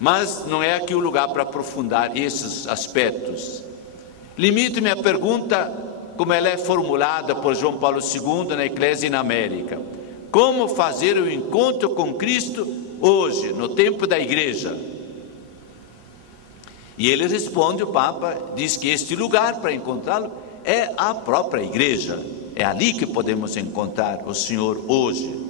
Mas não é aqui o lugar para aprofundar esses aspectos. Limite minha pergunta, como ela é formulada por João Paulo II na Eclésia na América: como fazer o encontro com Cristo hoje, no tempo da igreja? E ele responde, o Papa diz que este lugar para encontrá-lo é a própria igreja. É ali que podemos encontrar o Senhor hoje.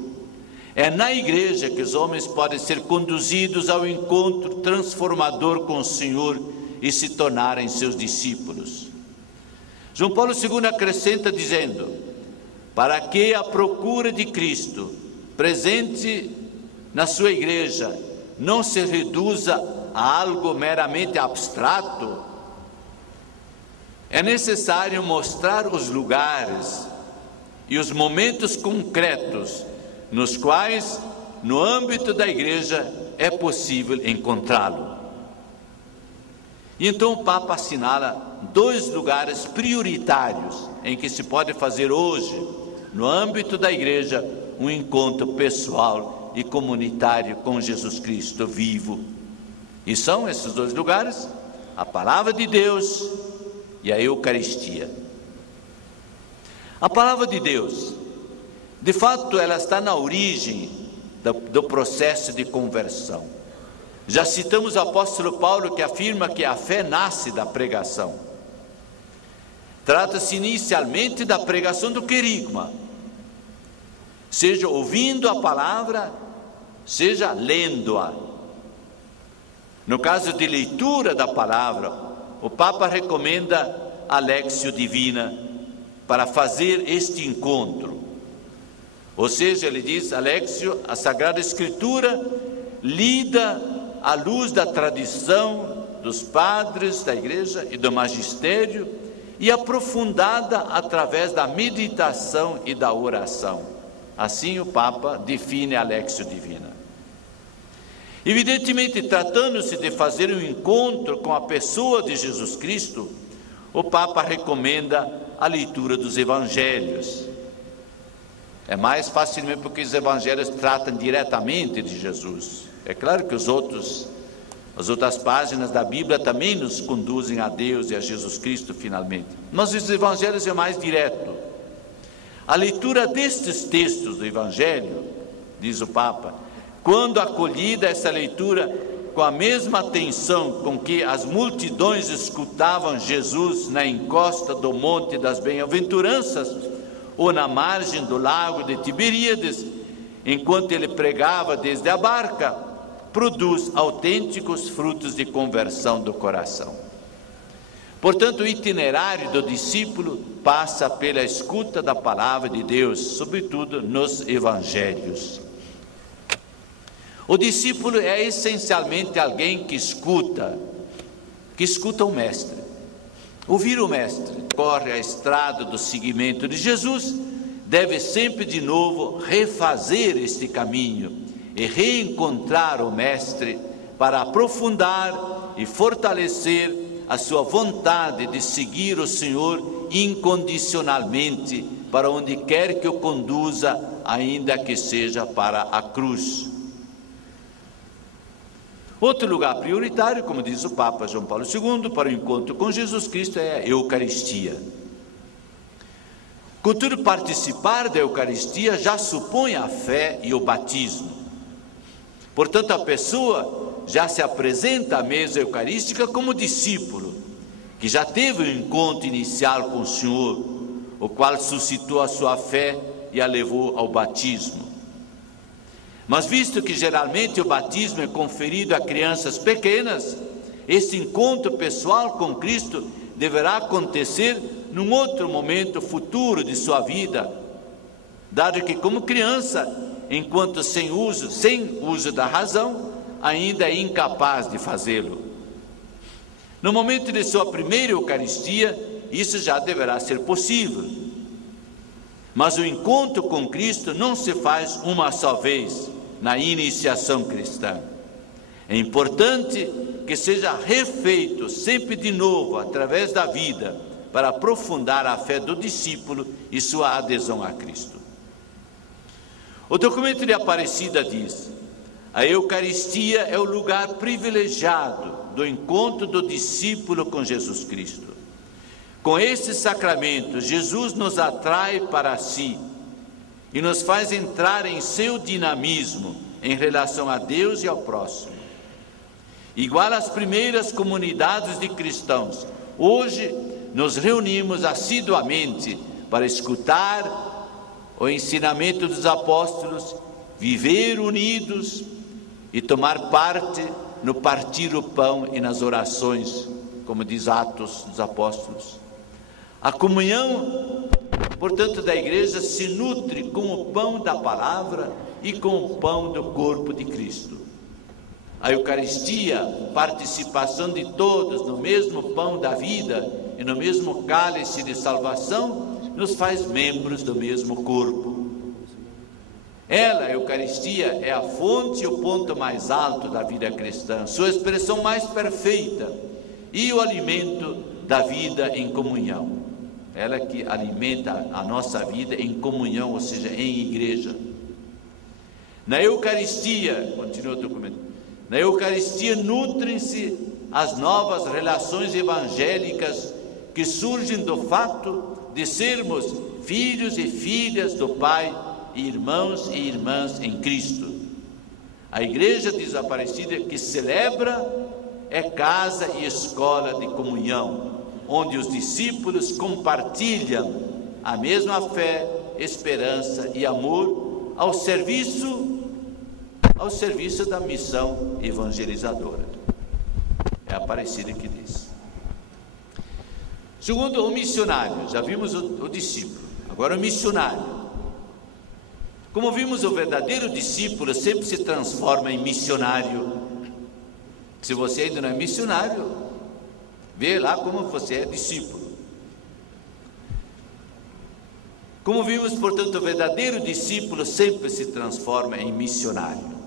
É na igreja que os homens podem ser conduzidos ao encontro transformador com o Senhor e se tornarem seus discípulos. João Paulo II acrescenta dizendo: para que a procura de Cristo presente na sua igreja não se reduza a algo meramente abstrato, é necessário mostrar os lugares e os momentos concretos nos quais, no âmbito da igreja, é possível encontrá-lo. E então o Papa assinala 2 lugares prioritários em que se pode fazer hoje, no âmbito da igreja, um encontro pessoal e comunitário com Jesus Cristo vivo. E são esses 2 lugares: a Palavra de Deus e a Eucaristia. A Palavra de Deus, de fato, ela está na origem do processo de conversão. Já citamos o apóstolo Paulo, que afirma que a fé nasce da pregação. Trata-se inicialmente da pregação do querigma, seja ouvindo a palavra, seja lendo-a. No caso de leitura da palavra, o Papa recomenda a Lectio Divina para fazer este encontro. Ou seja, ele diz, a Lectio, a Sagrada Escritura, lida à luz da tradição dos padres da igreja e do magistério e aprofundada através da meditação e da oração. Assim o Papa define a Lectio Divina. Evidentemente, tratando-se de fazer um encontro com a pessoa de Jesus Cristo, o Papa recomenda a leitura dos Evangelhos. É mais facilmente porque os Evangelhos tratam diretamente de Jesus. É claro que as outras páginas da Bíblia também nos conduzem a Deus e a Jesus Cristo finalmente. Mas os Evangelhos é mais direto. A leitura destes textos do Evangelho, diz o Papa, quando acolhida essa leitura com a mesma atenção com que as multidões escutavam Jesus na encosta do Monte das Bem-aventuranças ou na margem do lago de Tiberíades, enquanto ele pregava desde a barca, produz autênticos frutos de conversão do coração. Portanto, o itinerário do discípulo passa pela escuta da palavra de Deus, sobretudo nos Evangelhos. O discípulo é essencialmente alguém que escuta o Mestre. Ouvir o Mestre, corre a estrada do seguimento de Jesus, deve sempre de novo refazer este caminho e reencontrar o Mestre para aprofundar e fortalecer a sua vontade de seguir o Senhor incondicionalmente para onde quer que o conduza, ainda que seja para a cruz. Outro lugar prioritário, como diz o Papa João Paulo II, para o encontro com Jesus Cristo é a Eucaristia. Contudo, participar da Eucaristia já supõe a fé e o batismo. Portanto, a pessoa já se apresenta à mesa eucarística como discípulo, que já teve um encontro inicial com o Senhor, o qual suscitou a sua fé e a levou ao batismo. Mas visto que geralmente o batismo é conferido a crianças pequenas, esse encontro pessoal com Cristo deverá acontecer num outro momento futuro de sua vida, dado que como criança, enquanto sem uso da razão, ainda é incapaz de fazê-lo. No momento de sua primeira Eucaristia, isso já deverá ser possível. Mas o encontro com Cristo não se faz uma só vez na iniciação cristã. É importante que seja refeito sempre de novo, através da vida, para aprofundar a fé do discípulo e sua adesão a Cristo. O documento de Aparecida diz: A Eucaristia é o lugar privilegiado do encontro do discípulo com Jesus Cristo. Com este sacramento, Jesus nos atrai para si e nos faz entrar em seu dinamismo em relação a Deus e ao próximo. Igual às primeiras comunidades de cristãos, hoje nos reunimos assiduamente para escutar o ensinamento dos apóstolos, viver unidos e tomar parte no partir o pão e nas orações, como diz Atos dos Apóstolos. A comunhão, portanto, da igreja se nutre com o pão da palavra e com o pão do corpo de Cristo. A Eucaristia, participação de todos no mesmo pão da vida e no mesmo cálice de salvação, nos faz membros do mesmo corpo. Ela, a Eucaristia, é a fonte e o ponto mais alto da vida cristã, sua expressão mais perfeita e o alimento da vida em comunhão. Ela que alimenta a nossa vida em comunhão, ou seja, em igreja. Na Eucaristia, continua o documento, na Eucaristia nutrem-se as novas relações evangélicas que surgem do fato de sermos filhos e filhas do Pai, irmãos e irmãs em Cristo. A igreja desaparecida que celebra é casa e escola de comunhão, onde os discípulos compartilham a mesma fé, esperança e amor ao serviço da missão evangelizadora. É a Aparecida que diz. Segundo, o missionário. Já vimos o discípulo, agora o missionário. Como vimos, o verdadeiro discípulo sempre se transforma em missionário. Se você ainda não é missionário, vê lá como você é discípulo. Como vimos, portanto, o verdadeiro discípulo sempre se transforma em missionário.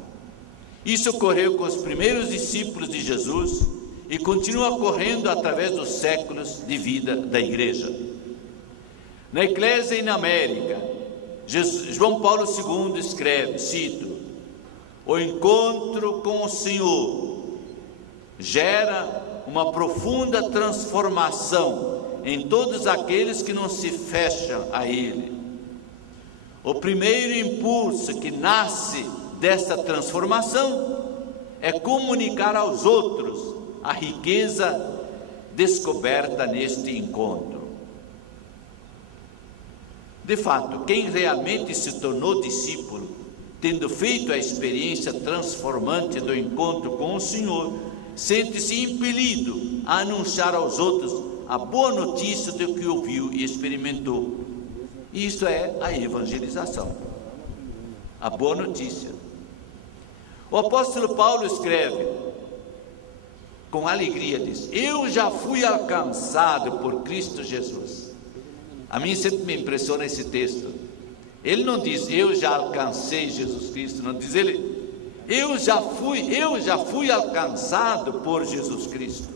Isso ocorreu com os primeiros discípulos de Jesus e continua ocorrendo através dos séculos de vida da igreja. Na Eclésia e na América, João Paulo II escreve, cito: o encontro com o Senhor gera uma profunda transformação em todos aqueles que não se fecham a Ele. O primeiro impulso que nasce dessa transformação é comunicar aos outros a riqueza descoberta neste encontro. De fato, quem realmente se tornou discípulo, tendo feito a experiência transformante do encontro com o Senhor, sente-se impelido a anunciar aos outros a boa notícia do que ouviu e experimentou. E isso é a evangelização, a boa notícia. O apóstolo Paulo escreve com alegria, diz: eu já fui alcançado por Cristo Jesus. A mim sempre me impressiona esse texto. Ele não diz eu já alcancei Jesus Cristo, não diz ele eu já fui alcançado por Jesus Cristo.